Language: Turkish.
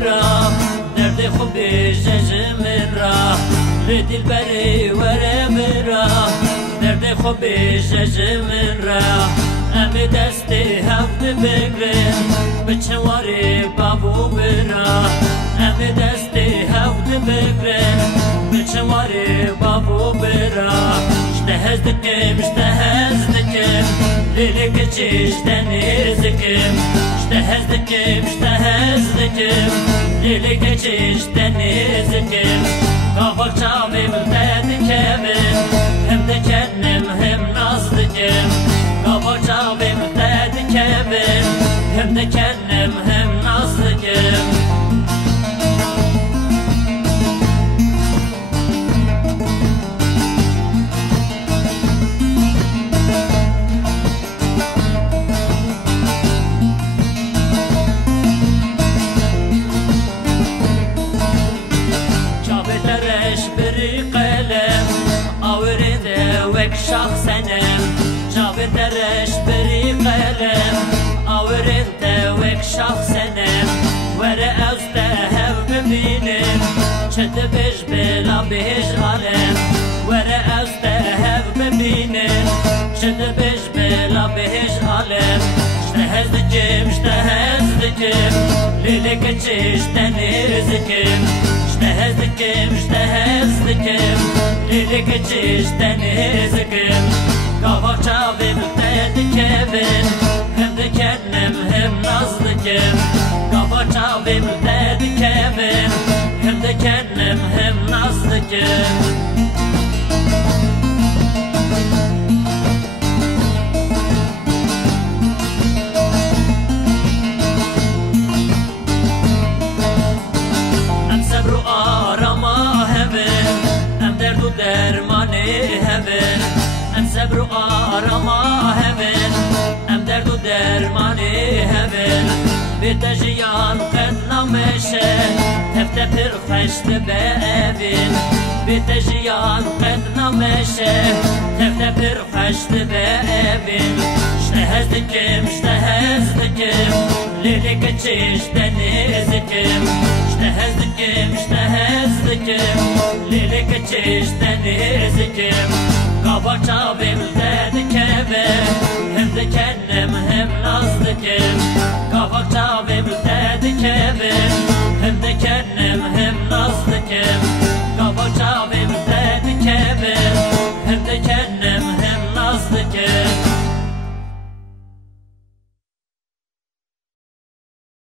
برا درد خوب ججم را لدلبری وره برا درد خوب ججم را امی دستی هفت بگرن بچواری بابو برا امی دستی هفت بگرن بچواری بابو برا اشتهز دکم اشتهز دکم لیلی کچیش دنیز دکم اشتهز دکم اشتهز دکم لیلی کچیش دنیز دکم کافر چاویم دکم hem de kendim hem nazlıcım Kafa çabim dedi kevin hem de kendim hem nazlıcım Çabetler eşbiri kalem Avrede vek şahsenem Çabetler eşbiri kalem Avrede vek şahsenem Vere evste hev bibinim Çete beş bela beş alem Vere evste hev bibinim Çete beş bela beş alem İşte hezdikim Lili geçiş denizdikim İşte hezdikim Lili geçiş denizdikim Kavak çavim dedi kevin Hem de kendim hem nazlıkim Kavak çavim dedi kevin Hem de kendim hem nazlıkim dermanı hemen em sebru arama hemen em derdu dermanı hemen bitejiyan qedna meşe tefte pir xeşte bevin bitejiyan qedna meşe tefte pir xeşte bevin ştehezdikim lili geçiş denizdikim ştehezdikim lili geçiş denizdikim Kavak çavim dedi kevin hem de kendim hem nazlıkim Kavak çavim